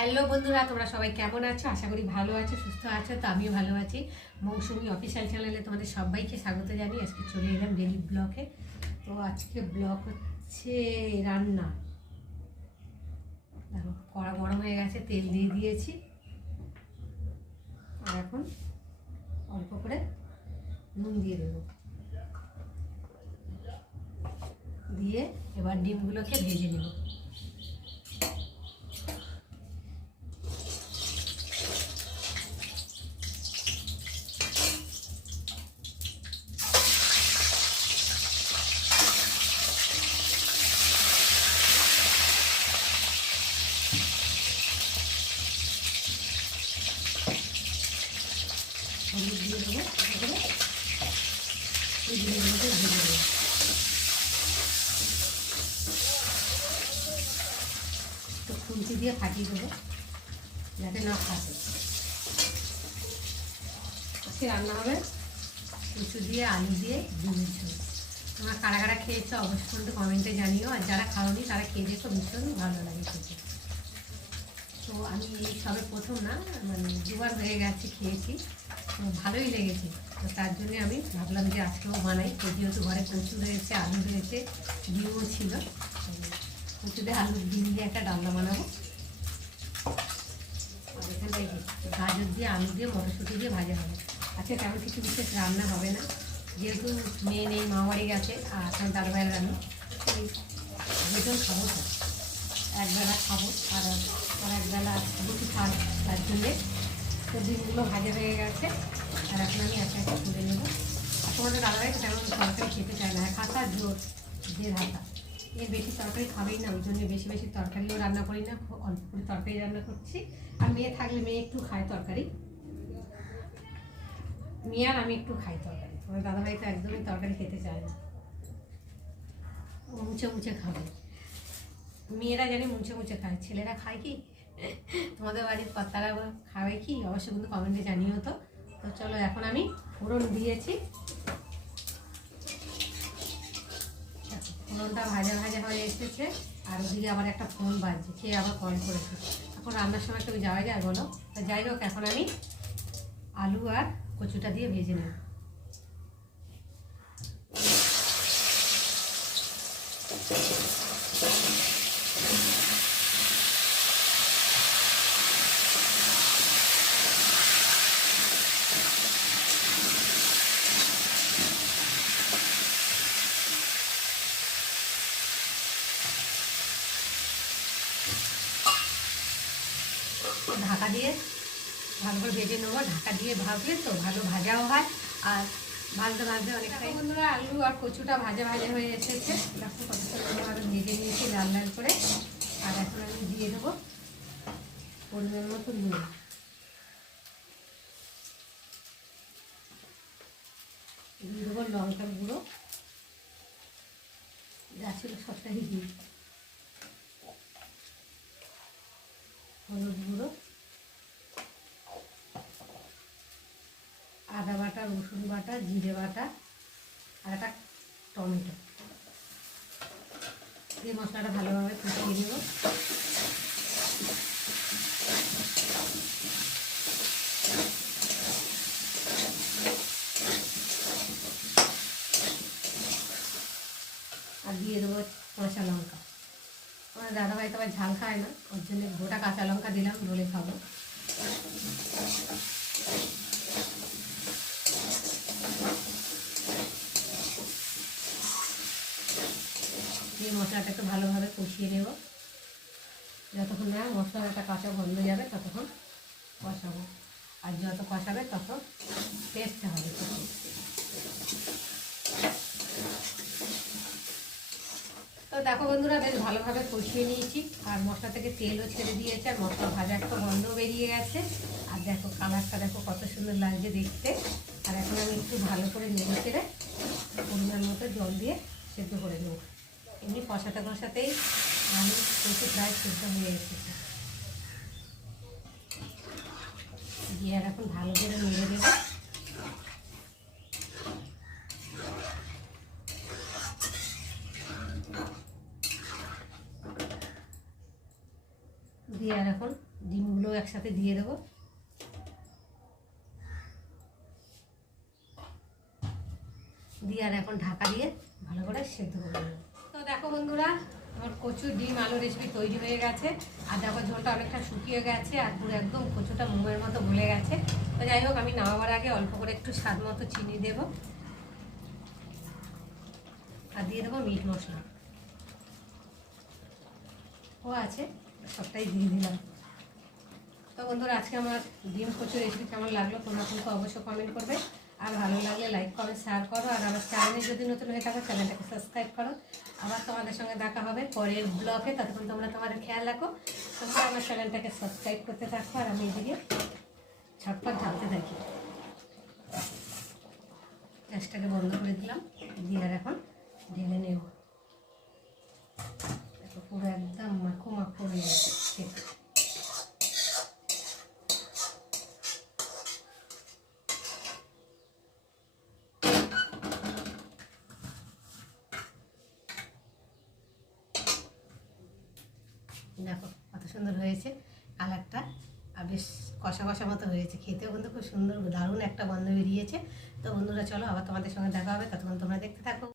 Hello বন্ধুরা, তোমরা সবাই কেমন আছো? আশা করি ভালো আছো, সুস্থ আছো, তো আমিও ভালো আছি। মৌসুমি অফিসিয়াল চ্যানেলে তোমাদের সবাইকে স্বাগত জানিয়ে আজকে চলে এলাম ডেলি ব্লকে তো আজকে ব্লক হচ্ছে রান্না। দেখো, কড়া গরম হয়ে গেছে, তেল দিয়ে দিয়েছি। আর এখন অল্প করে নুন দিয়ে দেবো। দিয়ে এবার ডিমগুলোকে ভেজে নেব। হলুদ দিয়ে দেবো তারপরে এই ডিমগুলোকে ভেজে দেবো একটু খুন্তি দিয়ে ফাটিয়ে দেবো যাতে না ফাটে আজকে রান্না হবে কুচু দিয়ে আলু দিয়ে ডিমের ঝোল তোমরা কারা কারা খেয়েছো অবশ্যই কিন্তু কমেন্টে জানিও আর যারা খাওনি তারা খেয়ে দেখো ভীষণ ভালো লাগে খেতে তো আমি সবে প্রথম না মানে দুবার হয়ে গেছে খেয়েছি। তো ভালোই লেগেছে। তো তার জন্য আমি ভাবলাম যে আজকেও বানাই। যেহেতু ঘরে কচু রয়েছে, আলু রয়েছে, ডিমও ছিল কচুতে আলু ডিম দিয়ে একটা ডালনা বানাবো। গাজর দিয়ে আলু দিয়ে মটরশুঁটি দিয়ে ভাজা হবে। আজকে তেমন কিছু বিশেষ রান্না হবে না। যেহেতু মেয়ে নেই মামারি গেছে, আর এখন তার আমি এই দুজন খাব একবেলা খাব আর একবেলা রুটি খাওয়ার তার জন্যে তো ডিমগুলো ভাজা হয়ে গেছে। আর এখন আমি একটা একটা তুলে নেব। তোমাদের দাদাভাই তো তেমন তরকারি খেতে চায় না। খাতা জোর যে হাতা এর বেশি তরকারি খাবেই না, ওই জন্য বেশি বেশি তরকারিও রান্না করি না অল্প করে তরকারি রান্না করছি। আর মেয়ে থাকলে মেয়ে একটু খায় তরকারি। মেয়ে আর আমি একটু খাই তরকারি। তোমার দাদাভাই তো একদমই তরকারি খেতে চায় না। মুছে মুছে খাবে। মেয়েরা জানি মুছে মুছে খায়। ছেলেরা খায় কি? তোমাদের বাড়ির কর্তারা খাবে কি? অবশ্যই কিন্তু কমেন্টে জানিও তো। তো চলো, এখন আমি ফোড়ন দিয়েছি। ফোড়নটা ভাজা ভাজা হয়ে এসেছে। আর ওদিকে আবার একটা ফোন বাজছে খেয়ে আবার কল করেছে। এখন রান্নার সময় একটু যাওয়া যায়, বলো? যাই হোক, এখন আমি আলু আর কচুটা দিয়ে ভেজে নেব। ঢাকা দিয়ে ভালো করে ভেজে নেব। ঢাকা দিয়ে ভাজলে তো ভালো ভাজাও হয়। আর ভাজতে ভাজতে অনেকটাই বন্ধুরা, আলু আর কচুটা ভাজা ভাজা হয়ে এসেছে। দেখো কত সুন্দরভাবে ভেজে নিয়েছি লাল লাল করে। আর এখন আমি দিয়ে দেবো পরিমাণ মতো নুন। দিয়ে দেবো লঙ্কার গুঁড়ো। যা ছিল সবটাই দিই হলুদ গুঁড়ো আদা বাটা রসুন বাটা জিরে বাটা আর একটা টমেটো। দিয়ে মশলাটা ভালোভাবে কষিয়ে নেব। আর দিয়ে দেবো কাঁচা লঙ্কা। আমার দাদাভাই তো আবার ঝাল খায় না, ওর জন্য গোটা কাঁচা লঙ্কা দিলাম রোলে খাব। একটু ভালোভাবে কষিয়ে নেব। যতক্ষণ না মশলাটা কাঁচা গন্ধ যাবে, ততক্ষণ কষাবো। আর যত কষাবে তত টেস্ট হবে তো দেখো বন্ধুরা, বেশ ভালোভাবে কষিয়ে নিয়েছি। আর মশলা থেকে তেলও ছেড়ে দিয়েছে, আর মশলা ভাজা একটা গন্ধ বেরিয়ে গেছে। আর দেখো কালারটা দেখো কত সুন্দর লাগছে দেখতে। আর এখন আমি একটু ভালো করে নেড়ে ছেড়ে পরিমাণ মতো জল দিয়ে সেদ্ধ করে নেব। এমনি কষাতে কষাতেই আলু কচু প্রায় সেদ্ধ হয়ে এসেছে। দিয়ে এখন ভালো করে নেড়ে দেবো। দিয়ে আর এখন ডিমগুলো একসাথে দিয়ে দেবো। দিয়ে আর এখন ঢাকা দিয়ে ভালো করে সেদ্ধ করে তো দেখো বন্ধুরা, আমার কচুর ডিম আলু রেসিপি তৈরি হয়ে গেছে। আর দেখো ঝোলটা অনেকটা শুকিয়ে গেছে আর পুরো একদম কচুটা মোমের মতো গলে গেছে। তো যাই হোক, আমি নামাবার আগে অল্প করে একটু স্বাদ মতো চিনি দেবো। আর দিয়ে দেবো মিট মশলা। ও আছে, সবটাই দিয়ে দিলাম। তো বন্ধুরা, আজকে আমার ডিম কচুর রেসিপি কেমন লাগল কোনো তোমরা কিন্তু অবশ্যই কমেন্ট করবে। আর ভালো লাগলে লাইক করো শেয়ার করো, আর আমার চ্যানেলে যদি নতুন হয়ে থাকো চ্যানেলটাকে সাবস্ক্রাইব করো। আবার তোমাদের সঙ্গে দেখা হবে পরের ব্লগে ততক্ষণ তোমরা তোমাদের খেয়াল রাখো। তোমরা আমার চ্যানেলটাকে সাবস্ক্রাইব করতে থাকো, আর আমি এদিকে ছটপট ঢালতে থাকি। গ্যাসটাকে বন্ধ করে দিলাম দিয়ে আর এখন ঢেলে নেব দেখো পুরো একদম মাখো মাখো হয়ে গেছে ঠিক দেখো, কত সুন্দর হয়েছে। কালারটা, আর বেশ কষা কষা মতো হয়েছে। খেতেও কিন্তু খুব সুন্দর, দারুণ একটা গন্ধ বেরিয়েছে। তো বন্ধুরা, চলো আবার তোমাদের সঙ্গে দেখা হবে। ততক্ষণ তোমরা দেখতে থাকো।